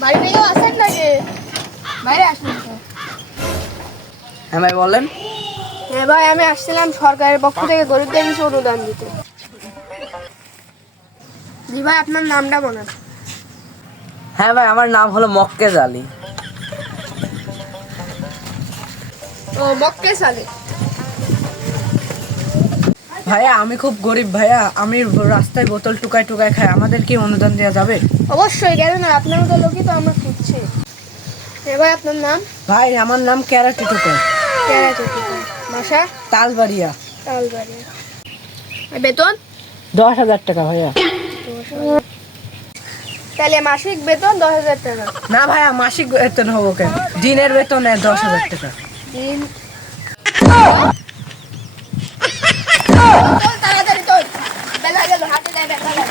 বাড়িতে কেউ আছেন নাকি? বাইরে আসুন। হ্যাঁ ভাই বলেন। হ্যাঁ ভাই, আমি আসছিলাম সরকারের পক্ষ থেকে গরিবদের কিছু অনুদান দিতে। জি ভাই, আপনার নামটা বলেন। হ্যাঁ ভাই, আমার নাম হলো মক্কেজ আলী। ও, মক্কেস আলী। ভাইয়া আমি খুব গরিব ভাইয়া, আমি রাস্তায় বোতল টুকায় টুকায় খাই, আমাদের কি অনুদান দেওয়া যাবে? অবশ্যই, কেন না, আপনার মতো লোকই তো আমরা খুঁজছি। হ্যাঁ ভাই, আপনার নাম? ভাই আমার নাম ক্যারাটি টুকাই। বাসা? তালবাড়িয়া। তালবাড়ি। আর বেতন? 10,000 টাকা ভাইয়া। তাহলে মাসিক বেতন 10,000 টাকা? না ভাইয়া, মাসিক বেতন হবো কেন, দিনের বেতন 10,000 টাকা। দিন। তাড়াতাড়ি তোল, বেলা গেল, হাতে দেয়, বেলা গেল।